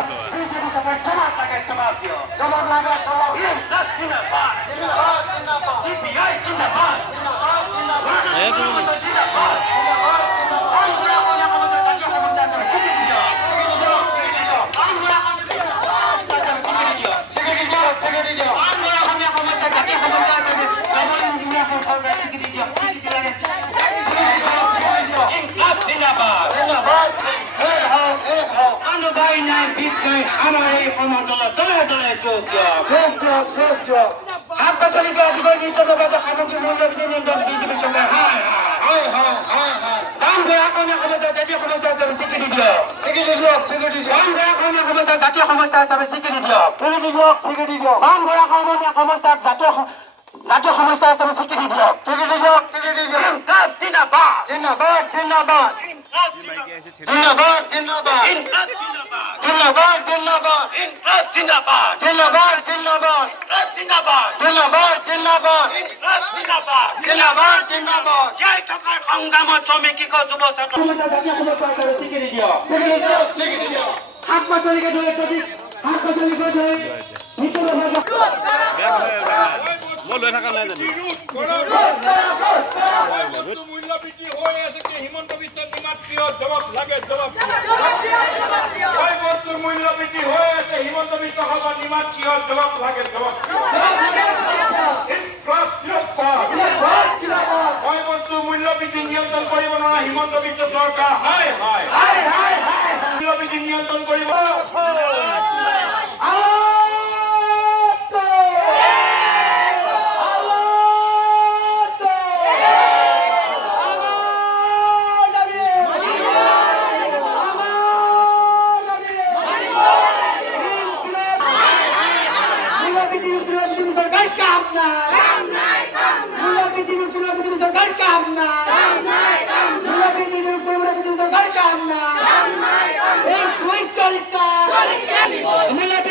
বিজেপি সরকার জবাব লাগে জবাব দিও জবাব লাগা জবাব জিন্দাবাদ জিন্দাবাদ জিন্দাবাদ সিপিআই জিন্দাবাদ জিন্দাবাদ জিন্দাবাদ জিন্দাবাদ আমরা কোন আমাদের কাছে ক্ষমতা আছে সিপি দিও আমরা সেক্রেটারি দিও আমরা কোন ক্ষমতা কাকে ক্ষমতা আছে ডবল ইঞ্জিনিয়ার সরকার সেক্রেটারি দিও সিপি লাগে ইনকলাব জিন্দাবাদ জিন্দাবাদ ভাই নাই বিদ্যুৎ আমার এই ক্ষমতা দলে দলে যোগ শাক-পাচলিক অধিকার নির্যাতন সামগ্রী মূল্য নিয়ন্ত্রণ বিজেপি সরকার দাম ধরা কমে সমস্যা জাতীয় সমস্যা হিসাবে স্বীকৃতি দিয়ক দাম ধরা কমে সমস্যা জাতীয় সমস্যা হিসাবে স্বীকৃতি দিয়ক দাম ধরা কমে সমস্যা জাতীয় সমস্যা হিসাবে স্বীকৃতি দিয়ক জিন্দাবাদ জিন্দাবাদ জিন্দাবাদ জিন্দাবাদ জিন্দাবাদ জিন্দাবাদ জিন্দাবাদ জিন্দাবাদ জিন্দাবাদ জিন্দাবাদ জিন্দাবাদ জিন্দাবাদ জিন্দাবাদ জিন্দাবাদ জয় সরকার সংগ্রামত শ্রমিক যুব ছাত্র জাতীয় সমস্যা হিসাবে স্বীকৃতি দিয়ক শাক-পাচলিকে ধরে শাক-পাচলিকে ধরে মই লৈ থকা নাই জানি মূল্য বৃদ্ধি হৈ আছে হিমন্ত বিশ্ব নিমাত কিয় জবাব লাগে জবাব বস্তুৰ মূল্য বৃদ্ধি হৈ আছে হিমন্ত বিশ্ব শৰ্মাৰ নিমাত কিয় জবাব লাগে জবাব বস্তুৰ মূল্য বৃদ্ধি নিয়ন্ত্ৰণ কৰিব নোৱাৰা হিমন্ত বিশ্ব চৰকাৰ মূল্য বৃদ্ধি নিয়ন্ত্ৰণ কৰিব Mula